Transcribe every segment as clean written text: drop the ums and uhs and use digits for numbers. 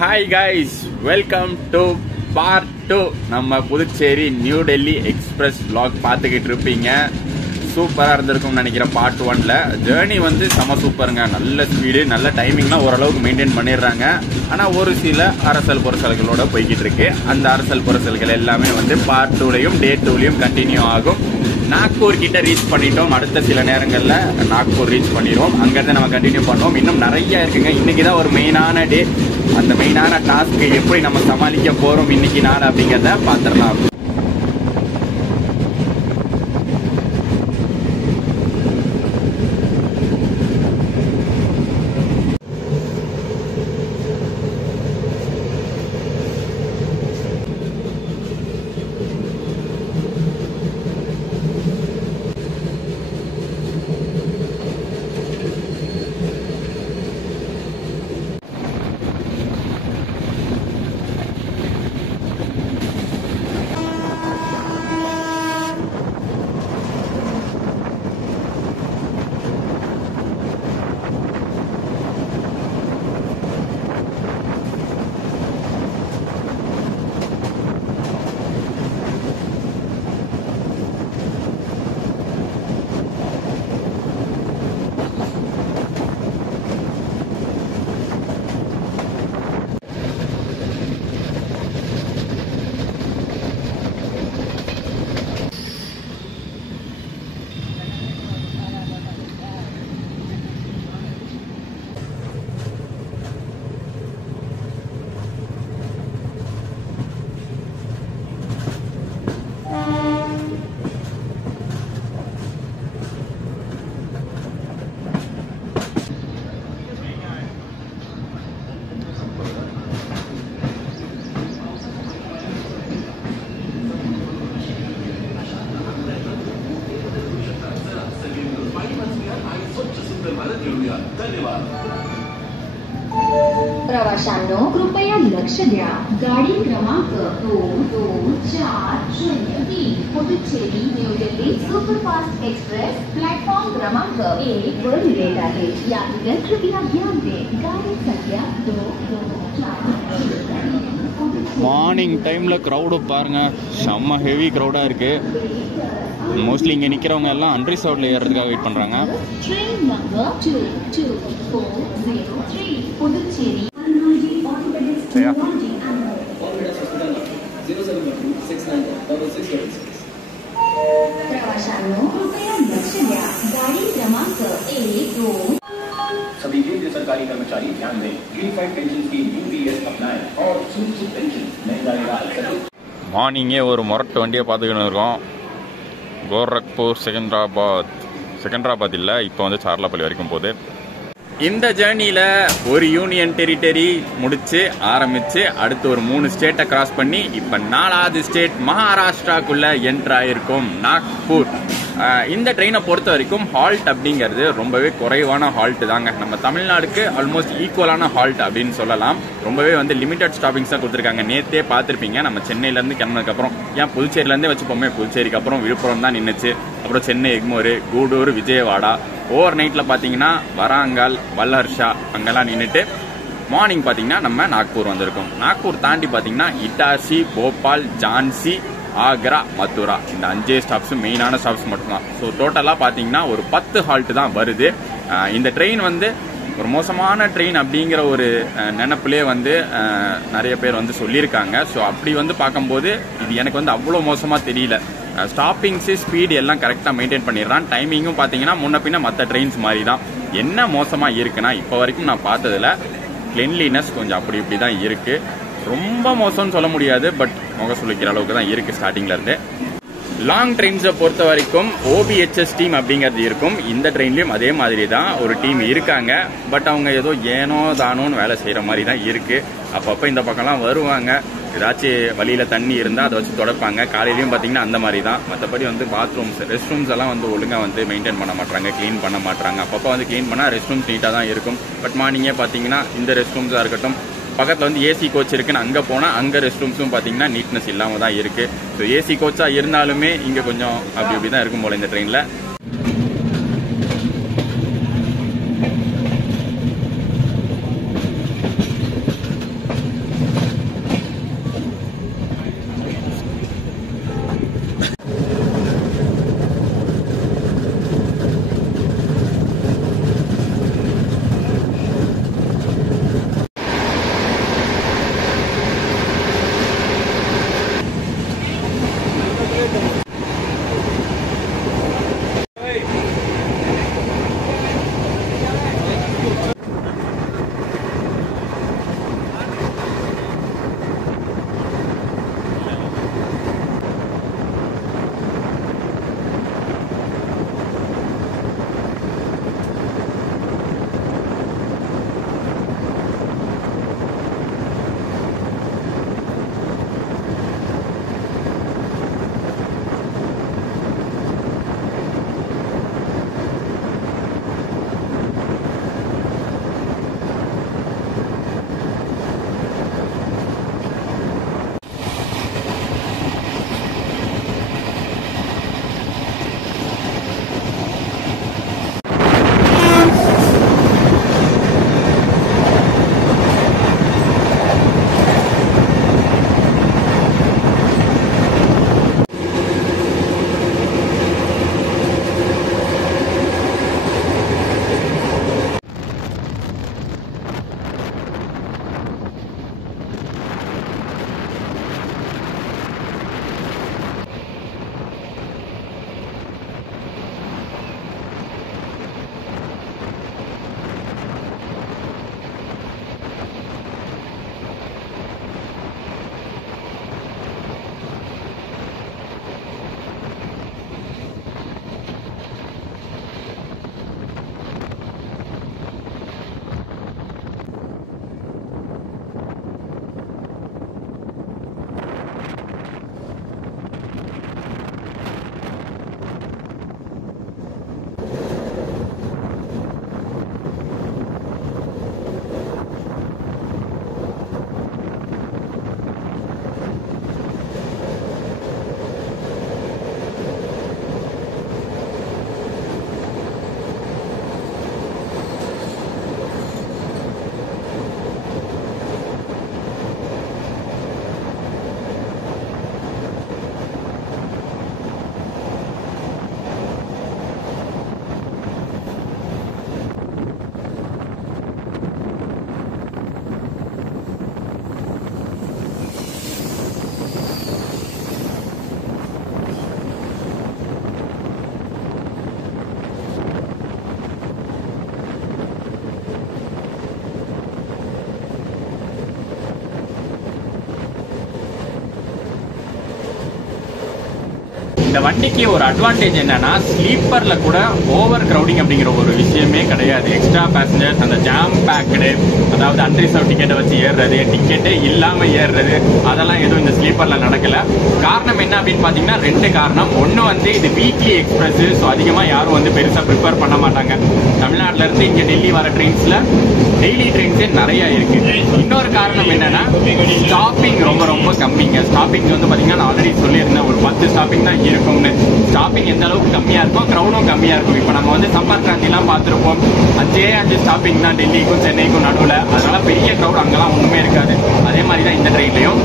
Hi guys, welcome to part 2. நம்ம Puducherry New Delhi express vlog பார்த்துக்கிட்டு இருப்பீங்க. சூப்பராக இருந்திருக்கும்னு நினைக்கிறேன். பார்ட் 1ல ஜேர்னி வந்து செம சூப்பருங்க. நல்ல ஸ்பீடு, நல்ல டைமிங்லாம் ஓரளவுக்கு மெயின்டைன் பண்ணிடுறாங்க. ஆனால் ஒரு சில அரசல் புரசல்களோட போய்கிட்டு இருக்கு. அந்த அரசல் புரசல்கள் எல்லாமே வந்து பார்ட் 2லையும் டே 2லையும் கண்டினியூ ஆகும். நாக்பூர் கிட்ட ரீச் பண்ணிட்டோம். அடுத்த சில நேரங்களில் நாக்பூர் ரீச் பண்ணிடுவோம். அங்கேருந்து நம்ம கண்டினியூ பண்ணுவோம். இன்னும் நிறைய இருக்குங்க. இன்னைக்கு தான் ஒரு மெயினான டே. அந்த மெயினான டாஸ்க்கை எப்படி நம்ம சமாளிக்க போறோம் இன்னைக்கு நாள் அப்படிங்கிறத பார்த்துடலாம். प्रवाशांनो कृपया लक्ष द्या. गाडी क्रमांक 2240 Puducherry new Delhi superfast express platform क्रमांक 1 वर येत आहे. याबद्दल कृपया ध्यान दे. गाडी संख्या 2240. மார்னிங் டைமில் க்ரௌடு பாருங்க, செம்ம ஹெவி க்ரௌடாக இருக்குது. மோஸ்ட்லி இங்கே நிற்கிறவங்க எல்லாம் அன்ரிசர்வ்டில் ஏறதுக்காக வெயிட் பண்ணுறாங்க. Train number 22403 Puducherry. प्रवाशांनो कृपया लक्ष द्या. गाडी क्रमांक 1-2. सभी केंद्रीय सरकारी कर्मचारी ध्यान दें. यूनिफाइड पेंशन स्कीम यूपीएस अपनाएं और सुनिश्चित पेंशन महंगाई राहत करें. மார்னிங்கே ஒரு முரட்டு வண்டியை பார்த்துக்கின்னு இருக்கோம். கோரக்பூர் செகந்திராபாத் இல்லை, இப்போ வந்து சார்லாப்பள்ளி வரைக்கும் போகுது. இந்த ஜேர்னியில் ஒரு யூனியன் டெரிட்டரி முடிச்சு ஆரம்பித்து அடுத்து ஒரு 3 ஸ்டேட்டை கிராஸ் பண்ணி இப்போ 4வது ஸ்டேட் மகாராஷ்டிராக்குள்ளே என்ட்ராயிருக்கும் நாக்பூர். இந்த ட்ரெயினை பொறுத்த வரைக்கும் ஹால்ட் அப்படிங்கிறது ரொம்பவே குறைவான ஹால்ட் தாங்க. நம்ம தமிழ்நாடுக்கு ஆல்மோஸ்ட் ஈக்குவலான ஹால்ட் அப்படின்னு சொல்லலாம். ரொம்பவே வந்து லிமிட்டட் ஸ்டாப்பிங்ஸ் தான் கொடுத்துருக்காங்க. நேற்றே பார்த்துருப்பீங்க, நம்ம சென்னையிலேருந்து கிளம்புனதுக்கப்புறம், ஏன் புதுச்சேரியிலேருந்தே வச்சுப்போமே, புதுச்சேரிக்கு அப்புறம் விழுப்புரம் தான் நின்றுச்சு. அப்புறம் சென்னை, எக்மோர், கூடூர், விஜயவாடா. ஓவர் நைட்டில் பார்த்தீங்கன்னா வராங்கால், வல்லர்ஷா அங்கெல்லாம் நின்றுட்டு மார்னிங் பார்த்தீங்கன்னா நம்ம நாக்பூர் வந்திருக்கோம். நாக்பூர் தாண்டி பார்த்தீங்கன்னா இட்டார்சி, போபால், ஜான்சி, ஆக்ரா, மதுரா, இந்த 5 ஸ்டாப்ஸ் மெயினான ஸ்டாப்ஸ் மட்டும்தான். ஸோ டோட்டலாக பார்த்தீங்கன்னா ஒரு 10 ஹால்ட் தான் வருது. இந்த ட்ரெயின் வந்து ஒரு மோசமான ட்ரெயின் அப்படிங்கிற ஒரு நினைப்பிலே வந்து நிறைய பேர் வந்து சொல்லியிருக்காங்க. ஸோ அப்படி வந்து பார்க்கும்போது இது எனக்கு வந்து அவ்வளோ மோசமாக தெரியல. ஸ்டாப்பிங்ஸு, ஸ்பீடு எல்லாம் கரெக்டாக மெயின்டைன் பண்ணிடுறான். டைமிங்கும் பார்த்தீங்கன்னா முன்ன பின்ன மற்ற ட்ரெயின்ஸ் மாதிரி தான். என்ன மோசமாக இருக்குன்னா, இப்போ வரைக்கும் நான் பார்த்ததில் கிளென்லினஸ் கொஞ்சம் அப்படி இப்படி தான் இருக்குது. ரொம்ப மோசம்னு சொல்ல முடியாது, பட் முக சொல்லிக்கிற அளவுக்கு தான் இருக்குது ஸ்டார்டிங்ல இருந்து. லாங் ட்ரெயின்ஸை பொறுத்த வரைக்கும் ஓபிஹெச்எஸ் டீம் அப்படிங்கிறது இருக்கும். இந்த ட்ரெயின்லையும் அதே மாதிரி தான் ஒரு டீம் இருக்காங்க. பட் அவங்க ஏதோ ஏனோ தானோன்னு வேலை செய்கிற மாதிரி தான் இருக்குது. அப்பப்போ இந்த பக்கம்லாம் வருவாங்க, ஏதாச்சும் வழியில் தண்ணி இருந்தால் அதை வச்சு தொடப்பாங்க. காலையிலையும் பார்த்தீங்கன்னா அந்த மாதிரி தான். மற்றபடி வந்து பாத்ரூம்ஸ், ரெஸ்ட் ரூம்ஸ் எல்லாம் வந்து ஒழுங்காக வந்து மெயின்டைன் பண்ண மாட்டாங்க, க்ளீன் பண்ண மாட்டாங்க. அப்பப்போ வந்து க்ளீன் பண்ணால் ரெஸ்ட் ரூம்ஸ் நீட்டாக தான் இருக்கும். பட் மார்னிங்கே பார்த்தீங்கன்னா இந்த ரெஸ்ட் ரூம்ஸாக இருக்கட்டும், பக்கத்தில் வந்து ஏசி கோச் இருக்குன்னு அங்கே போனால் அங்கே ரெஸ்ட் ரூம்ஸும் பார்த்தீங்கன்னா நீட்னஸ் இல்லாமல் தான் இருக்குது. ஸோ ஏசி கோச்சாக இருந்தாலுமே இங்கே கொஞ்சம் அப்படி இப்படி தான் இருக்கும் போல் இந்த ட்ரெயினில். இந்த வண்டிக்கு ஒரு அட்வான்டேஜ் என்னன்னா ஸ்லீப்பர்ல கூட ஓவர் கிரௌடிங் அப்படிங்கிற ஒரு விஷயமே கிடையாது. எக்ஸ்ட்ரா பேசஞ்சர்ஸ் அந்த ஜாம் பேக்கடு, அதாவது அன்ரிசர்வ் டிக்கெட்டை வச்சு ஏறுறது, டிக்கெட்டே இல்லாம ஏறுறது, அதெல்லாம் எதுவும் இந்த ஸ்லீப்பர்ல நடக்கல. காரணம் என்ன அப்படின்னு பாத்தீங்கன்னா 2 காரணம். ஒன்னு வந்து இது வீக்லி எக்ஸ்பிரஸ், ஸோ அதிகமா யாரும் வந்து பெருசா ப்ரிஃபர் பண்ண மாட்டாங்க. தமிழ்நாட்டுல இருந்து இங்க டெல்லி வர ட்ரெயின்ஸ்ல டெய்லி ட்ரெயின்ஸே நிறைய இருக்கு. இன்னொரு காரணம் என்னன்னா ஸ்டாப்பிங் ரொம்ப ரொம்ப கம்மிங்க. ஸ்டாப்பிங் வந்து பாத்தீங்கன்னா நான் ஆல்ரெடி சொல்லியிருந்தேன், ஒரு 10 ஸ்டாப்பிங் தான் இருக்கும்னு. ஸ்டாப்பிங் எந்த அளவுக்கு கம்மியா இருக்கும், கிரௌடும் கம்மியா இருக்கும். இப்போ நம்ம வந்து சம்பர்க் கிராந்தி எல்லாம் பார்த்துருப்போம், 5 ஸ்டாப்பிங் தான் டெல்லிக்கும் சென்னைக்கும் நடுவில். அதனால பெரிய கிரௌட் அங்கெல்லாம் ஒண்ணுமே இருக்காது. அதே மாதிரி தான் இந்த ட்ரெயின்லையும்.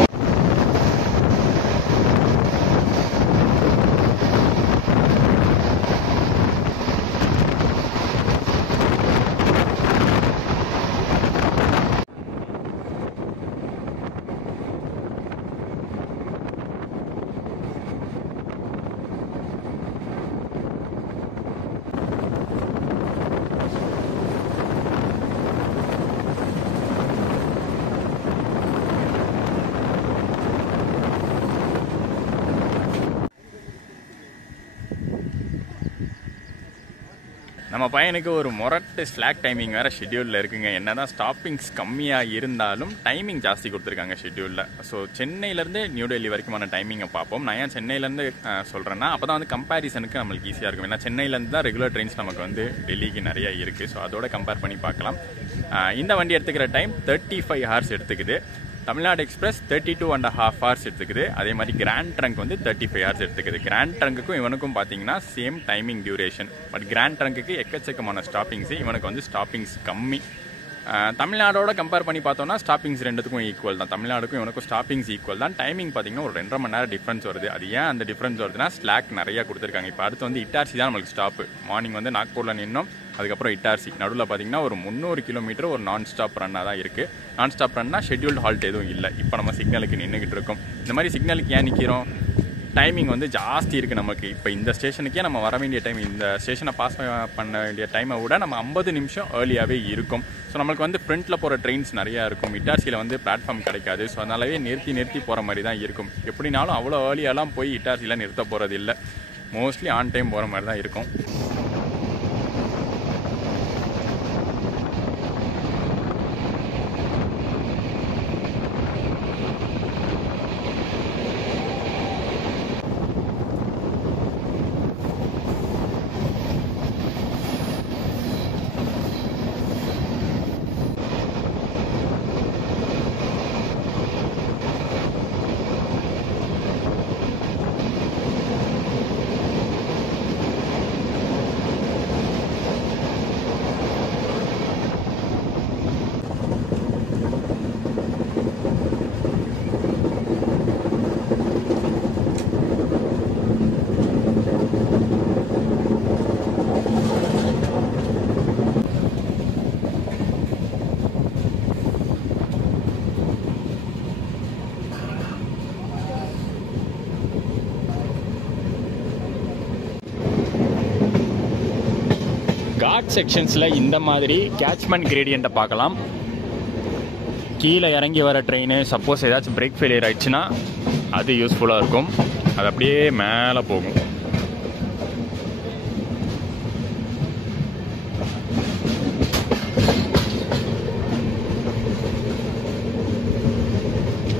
நம்ம பையனுக்கு ஒரு மொரட்டு ஸ்லாக் டைமிங் வேறு ஷெட்யூலில் இருக்குங்க. என்னதான் ஸ்டாப்பிங்ஸ் கம்மியாக இருந்தாலும் டைமிங் ஜாஸ்தி கொடுத்துருக்காங்க ஷெட்யூலில். ஸோ சென்னையிலேருந்து நியூ டெல்லி வரைக்குமான டைமிங்கை பார்ப்போம். நான் ஏன் சென்னையிலேருந்து சொல்கிறேன்னா அப்போ தான் வந்து கம்பேரிசனுக்கு நம்மளுக்கு ஈஸியாக இருக்கும். ஏன்னா சென்னையிலேருந்து தான் ரெகுலர் ட்ரெயின்ஸ் நமக்கு வந்து டெல்லிக்கு நிறைய இருக்குது. ஸோ அதோட கம்பேர் பண்ணி பார்க்கலாம். இந்த வண்டி எடுத்துக்கிற டைம் 35 ஹவர்ஸ் எடுத்துக்குது. தமிழ்நாடு எக்ஸ்பிரஸ் 32.5 ஹவர்ஸ் எடுத்துக்குது. அதே மாதிரி கிராண்ட் ட்ரங்க் வந்து 35 ஹவர்ஸ் எடுத்துக்குது. கிராண்ட் ட்ரங்க்குக்கும் இவனுக்கும் பார்த்தீங்கன்னா same timing duration. But grand ட்ரங்க்குக்கு எக்கச்சக்கமான ஸ்டாப்பிங்ஸ், இவனுக்கு வந்து ஸ்டாப்பிங்ஸ் கம்மி. தமிழ்நாடோட கம்பேர் பண்ணி பார்த்தோம்னா ஸ்டாப்பிங்ஸ் ரெண்டுத்துக்கும் ஈக்குவல் தான். தமிழ்நாடுக்கும் இவனுக்கும் ஸ்டாப்பிங்ஸ் ஈக்குவல் தான். டைமிங் பார்த்தீங்கன்னா ஒரு 2.5 மணி நேரம் டிஃப்ரென்ஸ் வருது. அது ஏன் அந்த டிஃப்ரென்ஸ் வருதுன்னா ஸ்லாக் நிறையா கொடுத்துருக்காங்க. இப்போ அடுத்து வந்து இட்டார்சி தான் நம்மளுக்கு ஸ்டாப்பு. மார்னிங் வந்து நாக்பூரில் நின்னோம், அதுக்கப்புறம் இட்டார்சி. நடுவில் பார்த்தீங்கன்னா ஒரு 300 கிலோமீட்டர் ஒரு நான் ஸ்டாப் ரன்னாக தான் இருக்குது. நான் ஸ்டாப் ரன்னா ஷெட்யூல்டு ஹால்ட் எதுவும் இல்லை. இப்போ நம்ம சிக்னலுக்கு நின்றுக்கிட்டு இருக்கோம். இந்த மாதிரி சிக்னலுக்கு ஏன் நிற்கிறோம், டைமிங் வந்து ஜாஸ்தி இருக்குது நமக்கு. இப்போ இந்த ஸ்டேஷனுக்கே நம்ம வர வேண்டிய டைம், இந்த ஸ்டேஷனை பாஸ் பண்ண வேண்டிய டைமை விட நம்ம 50 நிமிஷம் ஏர்லியாகவே இருக்கும். ஸோ நம்மளுக்கு வந்து ஃப்ரண்ட்டில் போகிற ட்ரெயின்ஸ் நிறையா இருக்கும். இட்டார்சியில் வந்து பிளாட்ஃபார்ம் கிடைக்காது. ஸோ அதனாலவே நிறுத்தி போகிற மாதிரி தான் இருக்கும். எப்படினாலும் அவ்வளோ ஏர்லியாலாம் போய் இட்டார்சியில் நிறுத்த போகிறது இல்லை. மோஸ்ட்லி ஆன் டைம் போகிற மாதிரி தான் இருக்கும். காட் செக்ஷன்ஸில் இந்த மாதிரி கேட்ச்மெண்ட் கிரேடியண்ட்டை பார்க்கலாம். கீழே இறங்கி வர ட்ரெயின் சப்போஸ் ஏதாச்சும் பிரேக் ஃபெயிலியர் ஆயிடுச்சுன்னா அது யூஸ்ஃபுல்லாக இருக்கும். அது அப்படியே மேலே போகும்.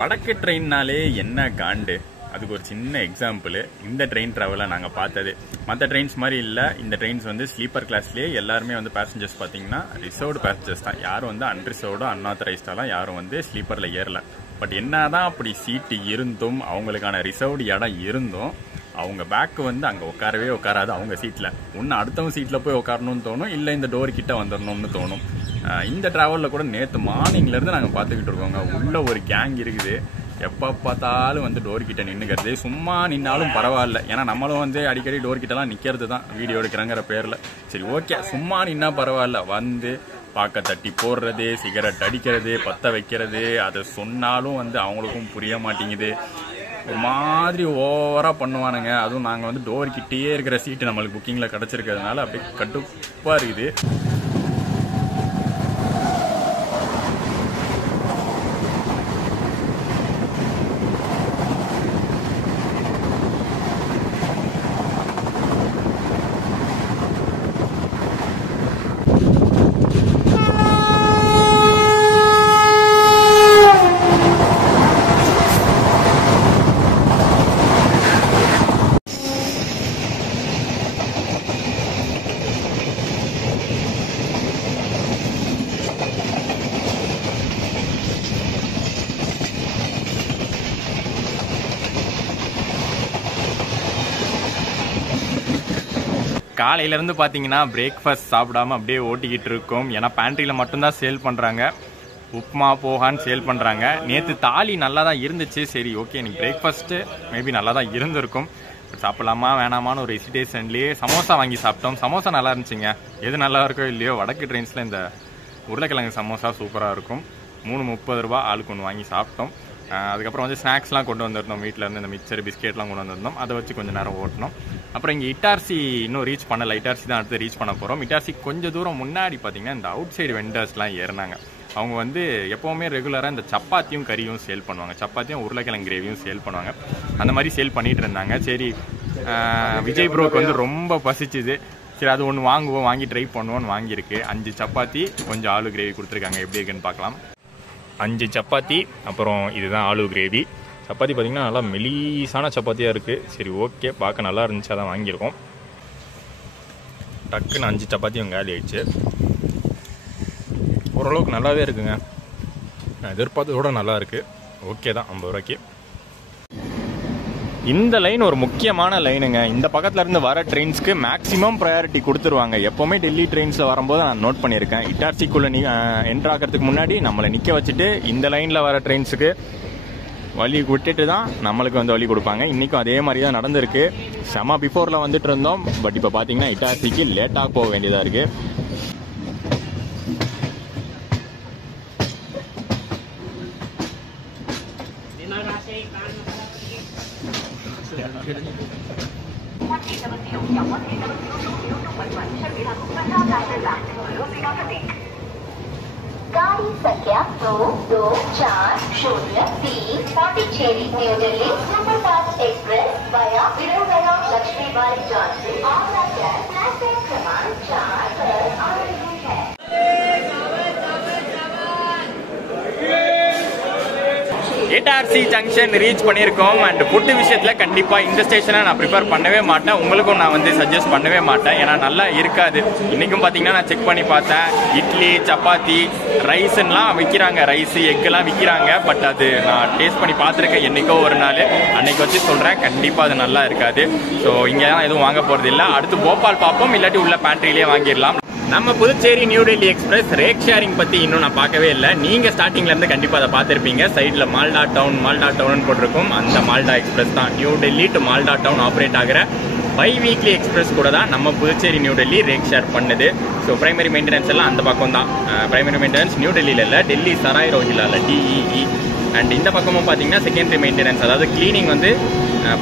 வடக்கு ட்ரெயின்னாலே என்ன காண்டு, அதுக்கு ஒரு சின்ன எக்ஸாம்பிள் இந்த ட்ரெயின் ட்ராவலை நாங்கள் பார்த்தது. மற்ற ட்ரெயின்ஸ் மாதிரி இல்லை. இந்த ட்ரெயின்ஸ் வந்து ஸ்லீப்பர் கிளாஸ்லேயே எல்லாருமே வந்து பேசஞ்சர்ஸ் பார்த்தீங்கன்னா ரிசர்வ்டு பேசஞ்சர்ஸ் தான். யாரும் வந்து அன்ரிசர்வ்டோ அன்ஆத்தரைஸ்டாலாம் யாரும் வந்து ஸ்லீப்பரில் ஏறல. பட் என்னதான் அப்படி சீட்டு இருந்தும், அவங்களுக்கான ரிசர்வ்டு இடம் இருந்தும், அவங்க பேக்கு வந்து அங்கே உட்காரவே உட்காராது. அவங்க சீட்டில் ஒன்று அடுத்தவங்க சீட்டில் போய் உட்காரணும்னு தோணும், இல்லை இந்த டோர் கிட்ட வந்துடணும்னு தோணும். இந்த ட்ராவலில் கூட நேற்று மார்னிங்லேருந்து நாங்கள் பார்த்துக்கிட்டு இருக்கோங்க. உள்ள ஒரு கேங் இருக்குது. எப்போ பார்த்தாலும் வந்து டோர் கிட்ட நின்றுக்கிறது. சும்மா நின்னாலும் பரவாயில்ல, ஏன்னா நம்மளும் வந்து அடிக்கடி டோர் கிட்டலாம் நிற்கிறது தான் வீடியோ எடுக்கிறங்கிற பேரில். சரி ஓகே, சும்மா நின்னா பரவாயில்ல, வந்து பாக்க தட்டி போடுறது, சிகரெட் அடிக்கிறது, பற்ற வைக்கிறது, அதை சொன்னாலும் வந்து அவங்களுக்கும் புரிய மாட்டேங்குது. ஒரு மாதிரி ஓவராக பண்ணுவானுங்க. அதுவும் நாங்கள் வந்து டோர் கிட்டேயே இருக்கிற சீட்டு நம்மளுக்கு புக்கிங்கில் கிடச்சிருக்கிறதுனால அப்படியே கடுப்பாக இருக்குது. காலையிலேருந்து பார்த்தீங்கன்னா பிரேக்ஃபாஸ்ட் சாப்பிடாம அப்படியே ஓட்டிக்கிட்டு இருக்கோம். ஏன்னா பேண்ட்ரியில் மட்டும்தான் சேல் பண்ணுறாங்க. உப்மா போகான்னு சேல் பண்ணுறாங்க. நேற்று தாலி நல்லா தான் இருந்துச்சு. சரி ஓகே, இன்னைக்கு பிரேக்ஃபாஸ்ட்டு மேபி நல்லா தான் இருந்திருக்கும். சாப்பிடலாமா வேணாமான்னு ஒரு ஹெசிடேஷன்லேயே சமோசா வாங்கி சாப்பிட்டோம். சமோசா நல்லா இருந்துச்சுங்க. எது நல்லா இருக்கோ இல்லையோ, வடக்கு ட்ரெயின்ஸில் இந்த உருளைக்கிழங்கு சமோசா சூப்பராக இருக்கும். 3.30 ரூபா ஆளுக்கு ஒன்று வாங்கி சாப்பிட்டோம். அதுக்கப்புறம் வந்து ஸ்நாக்ஸ்லாம் கொண்டு வந்திருந்தோம். வீட்டில் இருந்து இந்த மிக்சர் பிஸ்கெட்லாம் கொண்டு வந்திருந்தோம். அதை வச்சு கொஞ்சம் நேரம் ஓட்டணும். அப்புறம் இங்கே இட்டார்சி இன்னும் ரீச் பண்ணல. இட்டார்சி தான் அடுத்து ரீச் பண்ண போகிறோம். இட்டார்சி கொஞ்சம் தூரம் முன்னாடி பார்த்தீங்கன்னா இந்த அவுட் சைடு வெண்டர்ஸ்லாம் ஏறினாங்க. அவங்க வந்து எப்போவுமே ரெகுலராக இந்த சப்பாத்தியும் கறியும் சேல் பண்ணுவாங்க. சப்பாத்தியும் உருளைக்கிழங்கு கிரேவியும் சேல் பண்ணுவாங்க. அந்த மாதிரி சேல் பண்ணிகிட்டு இருந்தாங்க. சரி, விஜய் ப்ரோக்கு வந்து ரொம்ப பசிச்சுது. சரி, அது ஒன்று வாங்குவோம், வாங்கி ட்ரை பண்ணுவோன்னு வாங்கியிருக்கு. 5 சப்பாத்தி கொஞ்சம் ஆலு கிரேவி கொடுத்துருக்காங்க. எப்படி இருக்குன்னு பார்க்கலாம். 5 சப்பாத்தி, அப்புறம் இதுதான் ஆலு கிரேவி. சப்பாத்தி பார்த்திங்கன்னா நல்லா மெலிசான சப்பாத்தியாக இருக்குது. சரி ஓகே, பார்க்க நல்லா இருந்துச்சு, அதான் வாங்கியிருக்கோம். டக்குன்னு 5 சப்பாத்தியும் காலி ஆயிடுச்சு. ஓரளவுக்கு நல்லாவே இருக்குங்க. நான் எதிர்பார்த்ததோட நல்லா இருக்குது. ஓகே தான், 50 ரூபாய்க்கு. இந்த லைன் ஒரு முக்கியமான லைனுங்க. இந்த பக்கத்தில் இருந்து வர ட்ரெயின்ஸ்க்கு மேக்ஸிமம் ப்ரையாரிட்டி கொடுத்துருவாங்க. எப்போவுமே டெல்லி ட்ரெயின்ஸில் வரும்போது நான் நோட் பண்ணியிருக்கேன். இட்டார்சிக்குள்ளே என்ட்ரு ஆகிறதுக்கு முன்னாடி நம்மளை நிற்க வச்சுட்டு இந்த லைனில் வர ட்ரெயின்ஸுக்கு வழி விட்டுட்டு தான் நம்மளுக்கு வந்து வழி கொடுப்பாங்க. இன்றைக்கும் அதே மாதிரி தான் நடந்திருக்கு. செம பிஃபோரில் வந்துட்டு இருந்தோம். பட் இப்போ பார்த்தீங்கன்னா இட்டார்சிக்கு லேட்டாக போக வேண்டியதாக இருக்குது. गाड़ी संख्या 2240 Pondicherry New Delhi superfast express via विरोधया लक्ष्मीबाई जंक्शन और प्लेटफॉर्म क्रमांक 4 पर आ रही है. இட்டார்சி ஜங்ஷன் ரீச் பண்ணியிருக்கோம். அண்ட் ஃபுட்டு விஷயத்தில் கண்டிப்பாக இந்த ஸ்டேஷனை நான் ப்ரிப்பேர் பண்ணவே மாட்டேன். உங்களுக்கும் நான் வந்து சஜஸ்ட் பண்ணவே மாட்டேன். ஏன்னா நல்லா இருக்காது. இன்றைக்கும் பார்த்தீங்கன்னா நான் செக் பண்ணி பார்த்தேன். இட்லி, சப்பாத்தி, ரைஸ்லாம் விற்கிறாங்க. ரைஸு, எக்குலாம் விற்கிறாங்க. பட் அது நான் டேஸ்ட் பண்ணி பார்த்துருக்கேன் என்றைக்கோ ஒரு நாள். அன்னைக்கு வச்சு சொல்கிறேன், கண்டிப்பாக அது நல்லா இருக்காது. ஸோ இங்கே தான் எதுவும் வாங்க போகிறது இல்லை. அடுத்து போபால் பார்ப்போம், இல்லாட்டி உள்ள பேண்ட்ரிலேயே வாங்கிடலாம். நம்ம Puducherry New Delhi express rack sharing பற்றி இன்னும் நான் பார்க்கவே இல்லை. நீங்கள் ஸ்டார்டிங்லேருந்து கண்டிப்பாக அதை பார்த்துருப்பீங்க. சைடில் மால்டா டவுன் போட்டிருக்கும். அந்த மால்டா எக்ஸ்பிரஸ் தான் New Delhi to Malda town operate ஆகிற பை வீக்லி எக்ஸ்பிரஸ் கூட தான் நம்ம Puducherry New Delhi rake share பண்ணுது. ஸோ பிரைமரி மெயின்டெனன்ஸ் எல்லாம் அந்த பக்கம் தான். பிரைமரி மெயின்டெனன்ஸ் நியூ டெல்லியில் இல்லை, டெல்லி சராய் ரோஹிலாவில் டிஇஇ. அண்ட் இந்த பக்கமும் பார்த்தீங்கன்னா செகண்டரி மெயின்டெனன்ஸ், அதாவது கிளீனிங் வந்து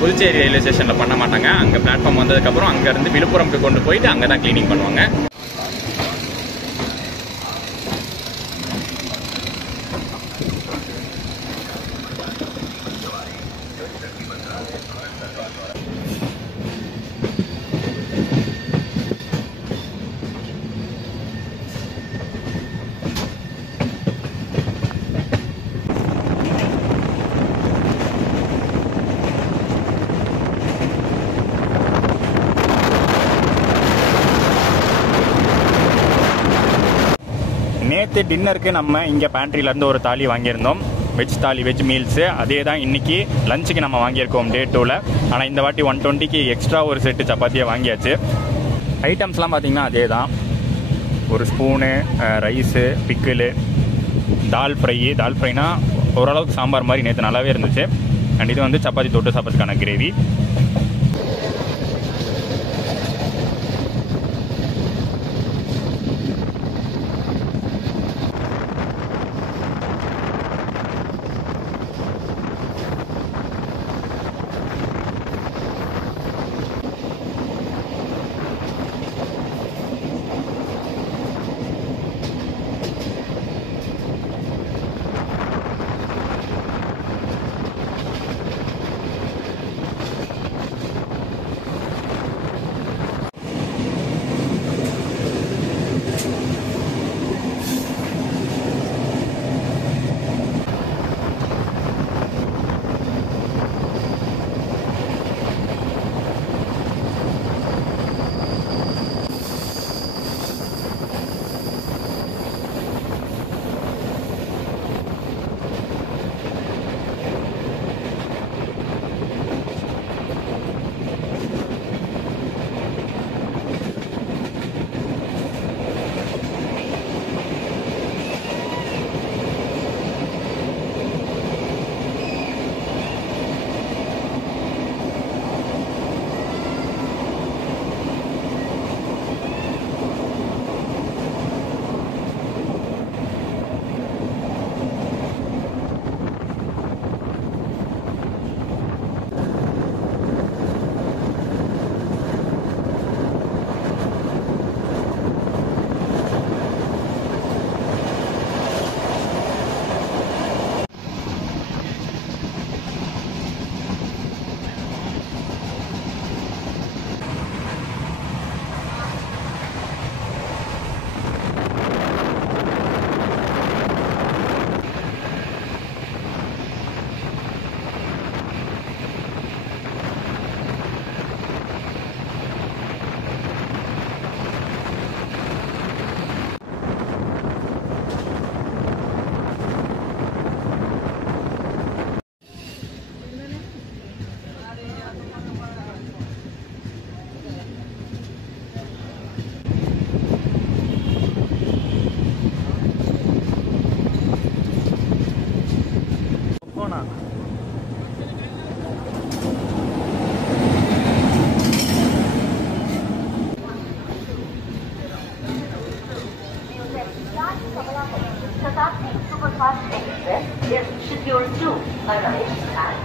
புதுச்சேரி ரயில்வே ஸ்டேஷனில் பண்ண மாட்டாங்க. அங்கே பிளாட்ஃபார்ம் வந்ததுக்கப்புறம் அங்கேருந்து விழுப்புரம்க்கு கொண்டு போயிட்டு அங்கே தான் கிளீனிங் பண்ணுவாங்க. நேற்று டின்னருக்கு நம்ம இங்கே பேண்ட்ரியிலேருந்து ஒரு தாலி வாங்கியிருந்தோம். வெஜ் தாலி, வெஜ் மீல்ஸு. அதே தான் இன்றைக்கி லஞ்சுக்கு நம்ம வாங்கியிருக்கோம் டே 2ல். ஆனால் இந்த வாட்டி 120க்கு எக்ஸ்ட்ரா ஒரு செட்டு சப்பாத்தியை வாங்கியாச்சு. ஐட்டம்ஸ்லாம் பார்த்திங்கன்னா அதே தான். ஒரு ஸ்பூனு, ரைஸு, பிக்கிளு, தால் ஃப்ரைனா ஓரளவுக்கு சாம்பார் மாதிரி நேற்று நல்லாவே இருந்துச்சு. அண்ட் இது வந்து சப்பாத்தி தொட்டு சாப்பிட்றதுக்கான கிரேவி. போனா Shatabdi Superfast Express is scheduled to arrive at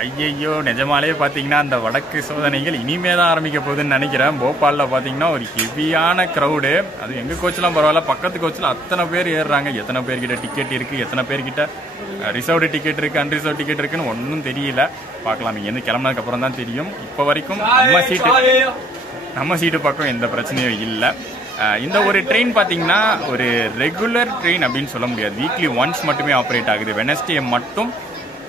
ஐயையோ, நிஜமாலே பார்த்தீங்கன்னா அந்த வடக்கு சோதனைகள் இனிமே தான் ஆரம்பிக்க போகுதுன்னு நினைக்கிறேன். போபாலில் பார்த்தீங்கன்னா ஒரு ஹெவியான க்ரௌடு. அது எங்கள் கோச்செலாம் பரவாயில்ல, பக்கத்து கோச்சில் அத்தனை பேர் ஏறுறாங்க. எத்தனை பேர்கிட்ட டிக்கெட் இருக்குது, எத்தனை பேர்கிட்ட ரிசர்வ்டு டிக்கெட் இருக்குது, அன்ரிசர்வ் டிக்கெட் இருக்குன்னு ஒன்றும் தெரியல. பார்க்கலாம், இங்கேருந்து கிளம்புனதுக்கப்புறம் தான் தெரியும். இப்போ வரைக்கும் நம்ம சீட்டு பக்கம் எந்த பிரச்சனையும் இல்லை. இந்த ஒரு ட்ரெயின் பார்த்தீங்கன்னா ஒரு ரெகுலர் ட்ரெயின் அப்படின்னு சொல்ல முடியாது. வீக்லி ஒன்ஸ் மட்டுமே ஆப்ரேட் ஆகுது. வெனஸ்டே மட்டும்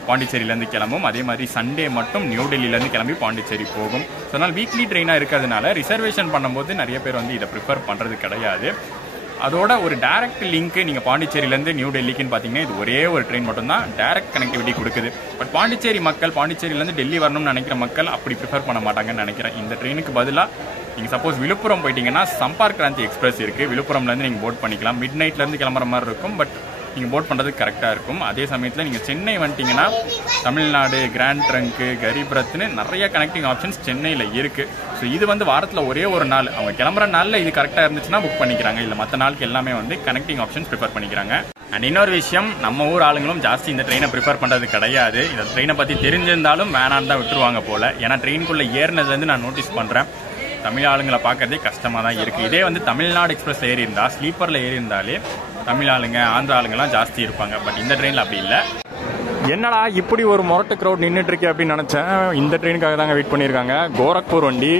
பாண்டிச்சேரியிலேருந்து கிளம்பும். அதே மாதிரி சண்டே மட்டும் நியூ டெல்லியிலேருந்து கிளம்பி பாண்டிச்சேரி போகும். ஸோ அதனால் வீக்லி ட்ரெயினாக இருக்கிறதுனால ரிசர்வேஷன் பண்ணும்போது நிறைய பேர் வந்து இதை ப்ரிஃபர் பண்ணுறது கிடையாது. அதோட ஒரு டைரக்ட் லிங்க் நீங்கள் பாண்டிச்சேரியிலேருந்து நியூ டெல்லிக்குன்னு பார்த்தீங்கன்னா இது ஒரே ஒரு ட்ரெயின் மட்டும்தான் டைரக்ட் கனெக்டிவிட்டி கொடுக்குது. பட் பாண்டிச்சேரி மக்கள், பாண்டிச்சேரியிலேருந்து டெல்லி வரணும்னு நினைக்கிற மக்கள் அப்படி ப்ரிஃபர் பண்ண மாட்டாங்கன்னு நினைக்கிறேன். இந்த ட்ரெயினுக்கு பதிலாக நீங்கள் சப்போஸ் விழுப்புரம் போயிட்டீங்கன்னா சம்பார்க் கிராந்தி எக்ஸ்பிரஸ் இருக்குது. விழுப்புரம்லேருந்து நீங்கள் போட் பண்ணிக்கலாம். மிட் நைட்லேருந்து கிளம்புற மாதிரி இருக்கும். பட் நீங்கள் போட் பண்ணுறது கரெக்டாக இருக்கும். அதே சமயத்தில் நீங்கள் சென்னை வந்துட்டிங்கன்னா தமிழ்நாடு, கிராண்ட் ட்ரங்க்கு, கரீப் ரத்னு நிறைய கனெக்டிங் ஆப்ஷன்ஸ் சென்னையில் இருக்குது. ஸோ இது வந்து வாரத்தில் ஒரே ஒரு நாள், அவங்க கிளம்புற நாளில் இது கரெக்டாக இருந்துச்சுன்னா புக் பண்ணிக்கிறாங்க. இல்லை மற்ற நாளுக்கு எல்லாமே வந்து கனெக்டிங் ஆப்ஷன்ஸ் ப்ரிஃபர் பண்ணிக்கிறாங்க. அண்ட் இன்னொரு விஷயம், நம்ம ஊர் ஆளுங்களும் ஜாஸ்தி இந்த ட்ரெயினை ப்ரிஃபர் பண்ணுறது கிடையாது. இந்த ட்ரெயினை பற்றி தெரிஞ்சிருந்தாலும் வேணான்னு தான் விட்டுருவாங்க போல். ஏன்னா ட்ரெயினுக்குள்ளே ஏறினதுலேருந்து நான் நோட்டீஸ் பண்ணுறேன், தமிழ் ஆளுங்களை பார்க்கறதே கஷ்டமாக தான் இருக்குது. இதே வந்து தமிழ்நாடு எக்ஸ்பிரஸ் ஏறி இருந்தால், ஸ்லீப்பரில் ஏறி இருந்தாலே தமிழ் ஆளுங்க, ஆந்திரா ஆளுங்கெல்லாம் ஜாஸ்தி இருப்பாங்க. பட் இந்த ட்ரெயினில் அப்படி இல்லை. என்னடா இப்படி ஒரு மொரட்டு க்ரௌட் நின்றுட்டு இருக்கே அப்படின்னு நினச்சேன். இந்த ட்ரெயினுக்காக தாங்க வெயிட் பண்ணியிருக்காங்க. கோரக்பூர் வண்டி.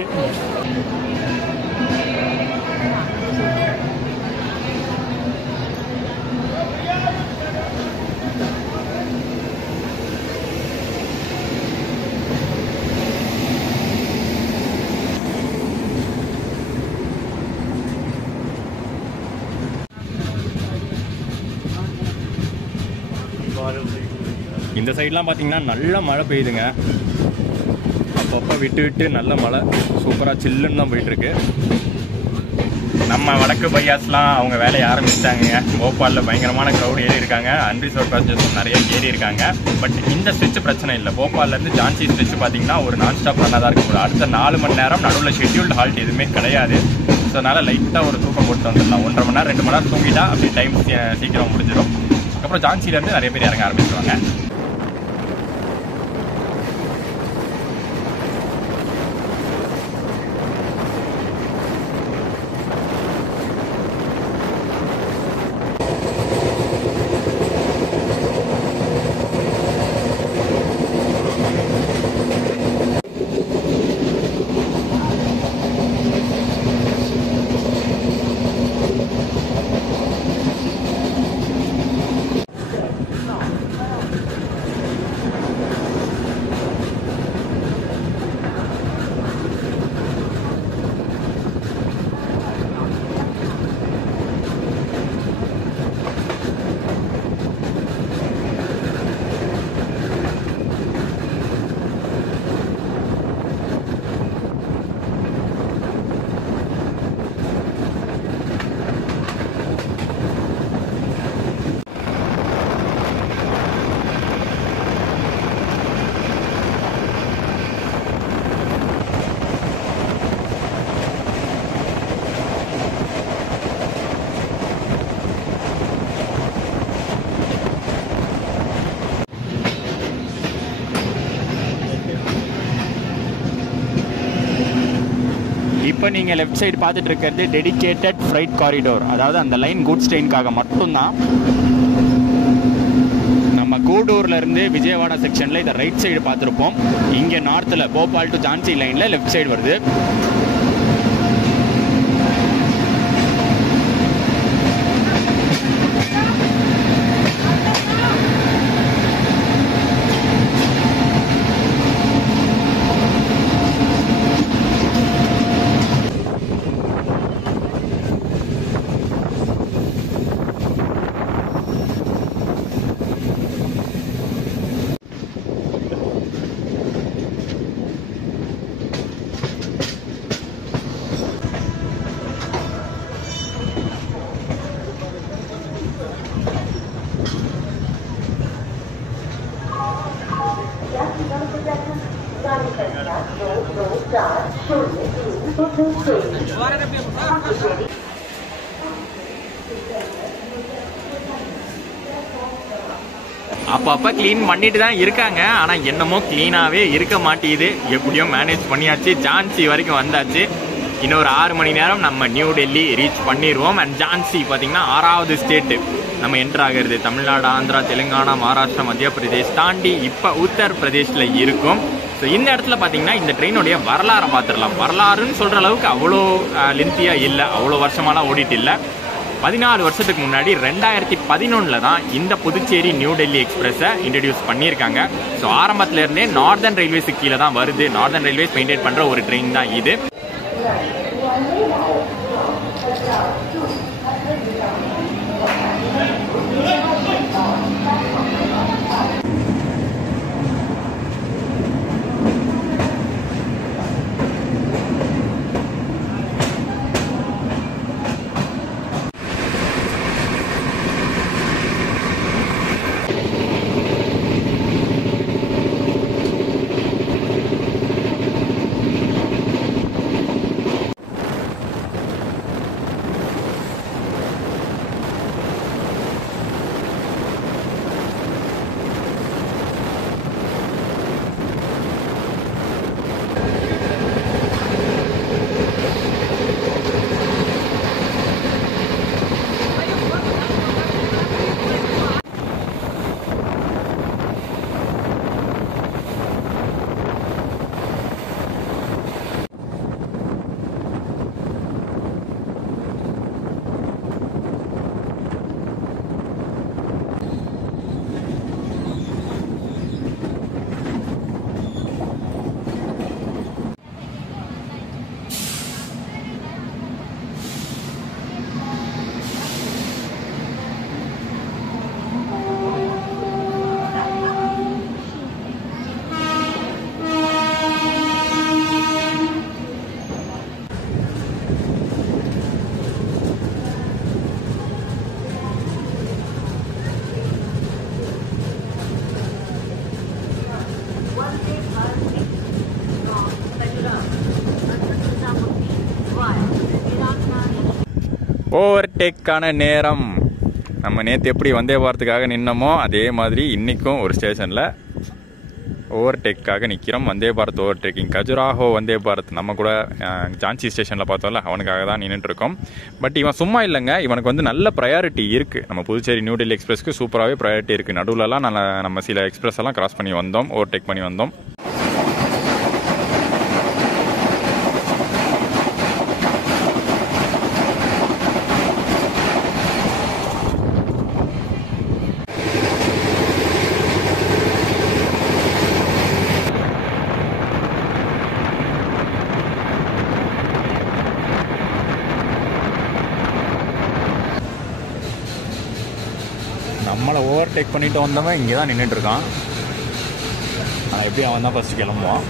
இந்த சைட்லாம் பார்த்தீங்கன்னா நல்ல மழை பெய்யுதுங்க. அப்பப்போ விட்டு விட்டு நல்ல மழை, சூப்பராக சில்லுன்னு தான் போயிட்டுருக்கு. நம்ம வடக்கு பையாஸ்லாம் அவங்க வேலையை ஆரம்பிச்சிட்டாங்க. போபாலில் பயங்கரமான க்ரௌட் ஏறி இருக்காங்க. அன்ரிசர்வ் பேசஞ்சர்ஸும் நிறைய ஏறி இருக்காங்க. பட் இந்த ஸ்ட்ரெச் பிரச்சனை இல்லை. போபால்லேருந்து ஜான்சி ஸ்ட்ரெச் பார்த்தீங்கன்னா ஒரு நான் ஸ்டாப் ரன்னாக தான் இருக்கும். அடுத்த 4 மணி நேரம் நடுவில் ஷெட்யூல்டு ஹால்ட் எதுவுமே கிடையாது. ஸோ அதனால் லைட்டாக ஒரு தூக்கம் போட்டு வந்துடலாம். 1.5 மணி நேரம் 2 மணி நேரம் தூங்கிட்டா அப்படி டைம் சீக்கிரம் முடிஞ்சிடும். அதுக்கப்புறம் ஜான்சிலேருந்து நிறைய பேர் இறங்க ஆரம்பிச்சிருவாங்க. இப்போ நீங்கள் லெஃப்ட் சைடு பார்த்துட்டு இருக்கிறது டெடிகேட்டட் ஃப்ரைட் காரிடோர். அதாவது அந்த லைன் கூட்ஸ் ட்ரெயினுக்காக மட்டும்தான். நம்ம கூடூர்லேருந்து விஜயவாடா செக்ஷனில் இதை ரைட் சைடு பார்த்துருப்போம். இங்கே நார்த்தில் போபால் டு ஜான்சி லைனில் லெஃப்ட் சைடு வருது. அப்பப்போ க்ளீன் பண்ணிட்டு தான் இருக்காங்க. ஆனால் என்னமோ க்ளீனாகவே இருக்க மாட்டேங்குது. எப்படியோ மேனேஜ் பண்ணியாச்சு. ஜான்சி வரைக்கும் வந்தாச்சு. இன்னொரு 6 மணி நேரம் நம்ம நியூ டெல்லி ரீச் பண்ணிடுவோம். அண்ட் ஜான்சி பார்த்தீங்கன்னா 6வது ஸ்டேட்டு நம்ம என்ட்ரு ஆகிறது. தமிழ்நாடு, ஆந்திரா, தெலுங்கானா, மகாராஷ்டிரா, மத்திய பிரதேஷ் தாண்டி இப்போ உத்தரப்பிரதேஷில் இருக்கும். ஸோ இந்த இடத்துல பார்த்தீங்கன்னா இந்த ட்ரெயினுடைய வரலாறை பார்த்துடலாம். வரலாறுன்னு சொல்கிற அளவுக்கு அவ்வளோ லென்த்தியாக இல்லை, அவ்வளோ வருஷமாலாம் ஓடிட்டு இல்லை. 14 வருஷத்துக்கு முன்னாடி 2011 தான் இந்த புதுச்சேரி நியூ டெல்லி எக்ஸ்பிரஸை இன்ட்ரடியூஸ் பண்ணியிருக்காங்க. ஸோ ஆரம்பத்திலேருந்தே நார்தர்ன் ரயில்வேஸுக்கு கீழே தான் வருது. நார்தர்ன் ரயில்வேஸ் மெயின்டைன் பண்ணுற ஒரு ட்ரெயின் தான் இது. ஓவர்டேக்கான நேரம். நம்ம நேற்று எப்படி வந்தே பாரத்துக்காக நின்னமோ அதே மாதிரி இன்றைக்கும் ஒரு ஸ்டேஷனில் ஓவர்டேக்காக நிற்கிறோம். வந்தே பாரத் ஓவர்டேக்கிங். கஜுராஹோ வந்தே பாரத் நம்ம கூட ஜான்சி ஸ்டேஷனில் பார்த்தோம்ல, அவனுக்காக தான் நின்றுட்டுருக்கோம். பட் இவன் சும்மா இல்லைங்க, இவனுக்கு வந்து நல்ல ப்ரையாரிட்டி இருக்குது. நம்ம புதுச்சேரி நியூ டெல்லி எக்ஸ்பிரஸ்க்கு சூப்பராகவே ப்ரையாரிட்டி இருக்குது. நடுவிலலாம் நம்ம சில எக்ஸ்பிரஸ் எல்லாம் கிராஸ் பண்ணி வந்தோம், ஓவர்டேக் பண்ணி வந்தோம். நம்மளை ஓவர்டேக் பண்ணிட்டு வந்தவன் இங்கே தான் நின்றுட்டுருக்கான். ஆனால் எப்படி அவன் தான் ஃபஸ்ட்டு கிளம்புவான்.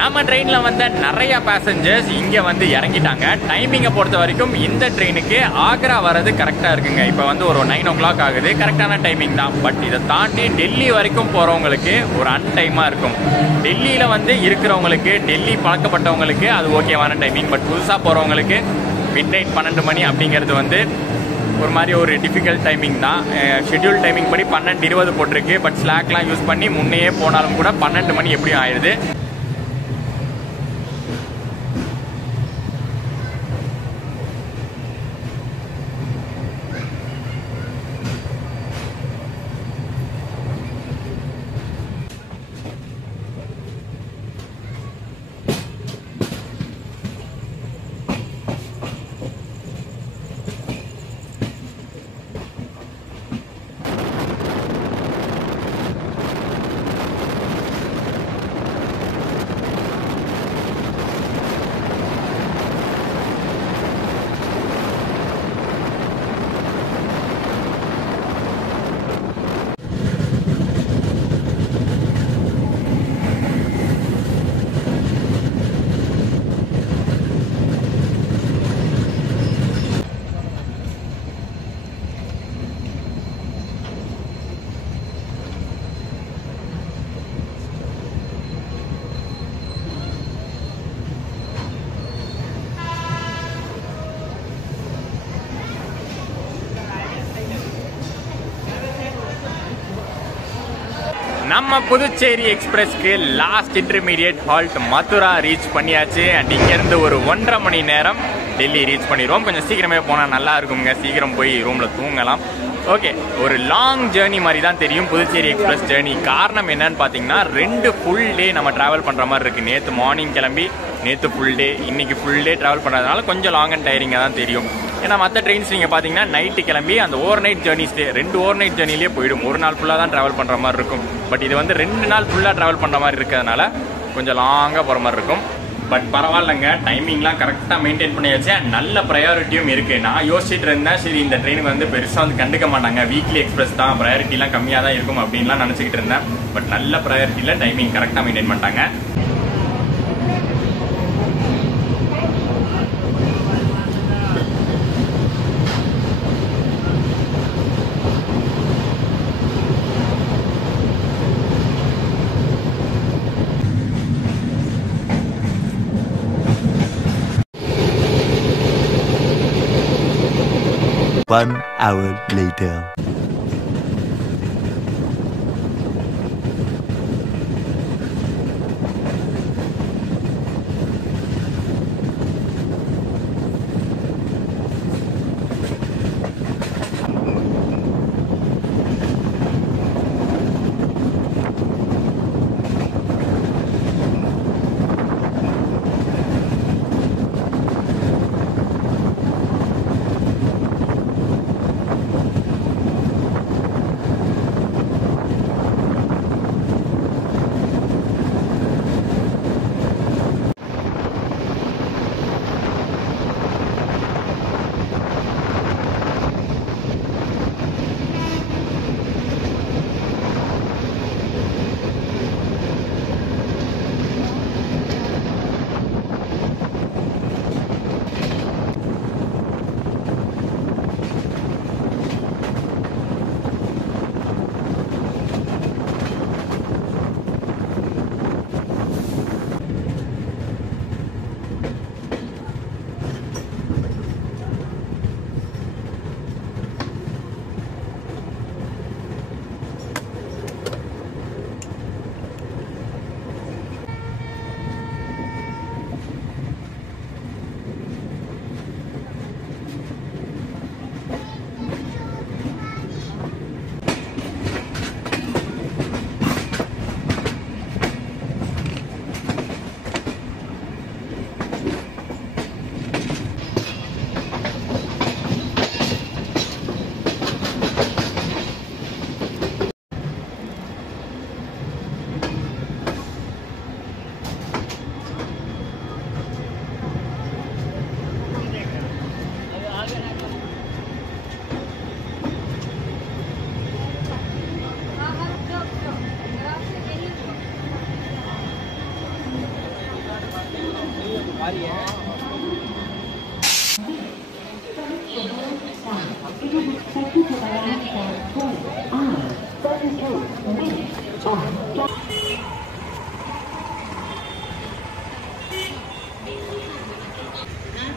நம்ம ட்ரெயினில் வந்த நிறைய பேசஞ்சர்ஸ் இங்கே வந்து இறங்கிட்டாங்க. டைமிங்கை பொறுத்த வரைக்கும் இந்த ட்ரெயினுக்கு ஆக்ரா வர்றது கரெக்டாக இருக்குங்க. இப்போ வந்து ஒரு 9 o'clock ஆகுது, கரெக்டான டைமிங் தான். பட் இதை தாண்டி டெல்லி வரைக்கும் போகிறவங்களுக்கு ஒரு அன்டைமாக இருக்கும். டெல்லியில் வந்து இருக்கிறவங்களுக்கு, டெல்லி பழக்கப்பட்டவங்களுக்கு அது ஓகேவான டைமிங். பட் புதுசாக போகிறவங்களுக்கு மிட்நைட் 12 மணி அப்படிங்கிறது வந்து ஒரு மாதிரி ஒரு டிஃபிகல்ட் டைமிங் தான். ஷெட்யூல் டைமிங் படி 12:20 போட்டிருக்கு. பட் ஸ்லாக்லாம் யூஸ் பண்ணி முன்னையே போனாலும் கூட 12 மணி எப்படியும் ஆயிடுது. நம்ம புதுச்சேரி எக்ஸ்பிரஸ்க்கு last intermediate halt Mathura reach பண்ணியாச்சு. அண்ட் இங்கேருந்து ஒரு 1.5 மணி நேரம் டெல்லி ரீச் பண்ணிடுவோம். கொஞ்சம் சீக்கிரமே போனால் நல்லா இருக்குங்க, சீக்கிரம் போய் ரூமில் தூங்கலாம். ஓகே, ஒரு லாங் ஜேர்னி மாதிரி தான் தெரியும் புதுச்சேரி எக்ஸ்பிரஸ் ஜேர்னி. காரணம் என்னன்னு பார்த்தீங்கன்னா 2 ஃபுல் டே நம்ம ட்ராவல் பண்ணுற மாதிரி இருக்குது. நேற்று மார்னிங் கிளம்பி நேற்று ஃபுல் டே, இன்னைக்கு ஃபுல் டே ட்ராவல் பண்ணுறதுனால கொஞ்சம் லாங் அண்ட் டயரிங்காக தான் தெரியும். ஏன்னா மற்ற ட்ரெயின்ஸ் நீங்கள் பார்த்தீங்கன்னா நைட்டு கிளம்பி அந்த overnight journey 2 overnight ஜேர்னிலே போயிடும். ஒரு நாள் ஃபுல்லாக தான் ட்ராவல் பண்ணுற மாதிரி இருக்கும். பட் இது வந்து 2 நாள் ஃபுல்லாக ட்ராவல் பண்ணுற மாதிரி இருக்கிறதுனால கொஞ்சம் லாங்காக போகிற மாதிரி இருக்கும். பட் பரவாயில்லைங்க, டைமிங்லாம் கரெக்டாக மெயின்டைன் பண்ணியாச்சு. நல்ல ப்ரையாரிட்டியும் இருக்குது. நான் யோசிச்சுட்டு இருந்தேன், சரி இந்த ட்ரெயினுக்கு வந்து பெருசாக வந்து கண்டுக்க மாட்டாங்க, வீக்லி எக்ஸ்பிரஸ் தான், ப்ரையாரிட்டிலாம் கம்மியாக தான் இருக்கும் அப்படின்லாம் நினச்சிக்கிட்டு இருந்தேன். பட் நல்ல ப்ரையாரிட்டியில் டைமிங் கரெக்டாக மெயின்டைன் பண்ணிட்டாங்க. One hour later.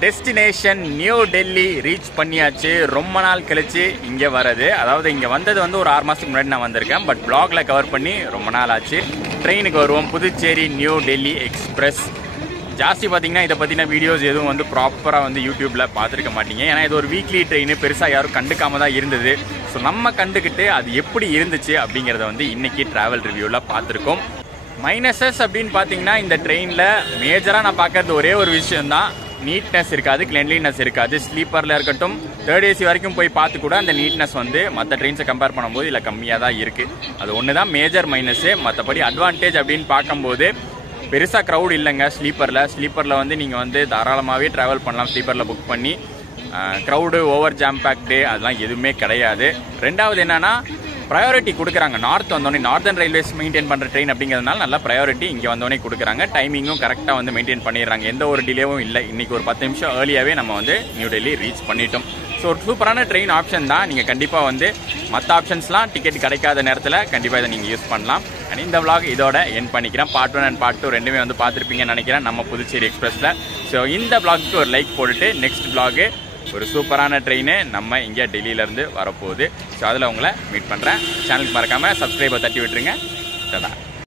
Destination new Delhi reach பண்ணியாச்சு. ரொம்ப நாள் கழிச்சு இங்கே வரது, அதாவது இங்கே வந்தது வந்து ஒரு 6 மாதத்துக்கு முன்னாடி நான் வந்திருக்கேன். பட் பிளாக்ல கவர் பண்ணி ரொம்ப நாள் ஆச்சு. ட்ரெயினுக்கு வருவோம், புதுச்சேரி நியூ டெல்லி எக்ஸ்பிரஸ். ஜாஸ்தி பார்த்தீங்கன்னா இதை பற்றின வீடியோஸ் எதுவும் வந்து ப்ராப்பராக வந்து யூடியூப்பில் பார்த்துருக்க மாட்டீங்க. ஏன்னா இது ஒரு வீக்லி ட்ரெயின், பெருசாக யாரும் கண்டுக்காம தான் இருந்தது. ஸோ நம்ம கண்டுக்கிட்டு அது எப்படி இருந்துச்சு அப்படிங்கிறத வந்து இன்னைக்கு ட்ராவல் ரிவ்யூவில் பார்த்துருக்கோம். மைனஸஸ் அப்படின்னு பார்த்தீங்கன்னா இந்த ட்ரெயினில் மேஜராக நான் பார்க்கறது ஒரே ஒரு விஷயம்தான், நீட்னஸ் இருக்காது, கிளென்லினஸ் இருக்காது. ஸ்லீப்பரில் இருக்கட்டும், 3rd AC வரைக்கும் போய் பார்த்து கூட அந்த நீட்னஸ் வந்து மற்ற ட்ரெயின்ஸை கம்பேர் பண்ணும்போது இல்லை கம்மியாக தான் இருக்குது. அது ஒன்று தான் மேஜர் மைனஸு. மற்றபடி அட்வான்டேஜ் அப்படின்னு பார்க்கும்போது பெருசாக க்ரௌட் இல்லைங்க ஸ்லீப்பரில் வந்து நீங்கள் வந்து தாராளமாகவே ட்ராவல் பண்ணலாம். ஸ்லீப்பரில் புக் பண்ணி க்ரௌடு, ஓவர் ஜாம் பேக்டு அதெல்லாம் எதுவுமே கிடையாது. ரெண்டாவது என்னன்னா ப்ரையாரிட்டி கொடுக்குறாங்க. நார்த் வந்தோடனே, நார்தர்ன் ரயில்வேஸ் மெயின்டைன் பண்ணுற ட்ரெயின் அப்படிங்கிறதுனால நல்லா ப்ரையாரிட்டி இங்கே வந்தோடனே கொடுக்குறாங்க. டைமிங்கும் கரெக்டாக வந்து மெயின்டைன் பண்ணிடுறாங்க, எந்த ஒரு டிலேவும் இல்லை. இன்றைக்கி ஒரு 10 நிமிஷம் ஏர்லியாகவே நம்ம வந்து நியூ டெல்லி ரீச் பண்ணிட்டோம். ஸோ ஒரு சூப்பரான ட்ரெயின் ஆப்ஷன் தான். நீங்கள் கண்டிப்பாக வந்து மற்ற ஆப்ஷன்ஸ்லாம் டிக்கெட் கிடைக்காத நேரத்தில் கண்டிப்பாக இதை நீங்கள் யூஸ் பண்ணலாம். அண்ட் இந்த vlog இதோட என் பண்ணிக்கிறேன். பார்ட் 1 அண்ட் பார்ட் 2 ரெண்டுமே வந்து பார்த்துருப்பீங்கன்னு நினைக்கிறேன் நம்ம புதுச்சேரி எக்ஸ்பிரஸில். ஸோ இந்த vlogக்கு ஒரு லைக் போட்டுட்டு நெக்ஸ்ட் vlog ஒரு சூப்பரான ட்ரெயின் நம்ம இங்கே டெல்லியிலேருந்து வரப்போகுது. ஸோ அதில் உங்களை மீட் பண்ணுறேன். சேனலுக்கு மறக்காமல் சப்ஸ்கிரைபை தட்டி விட்டுருங்க. டடா.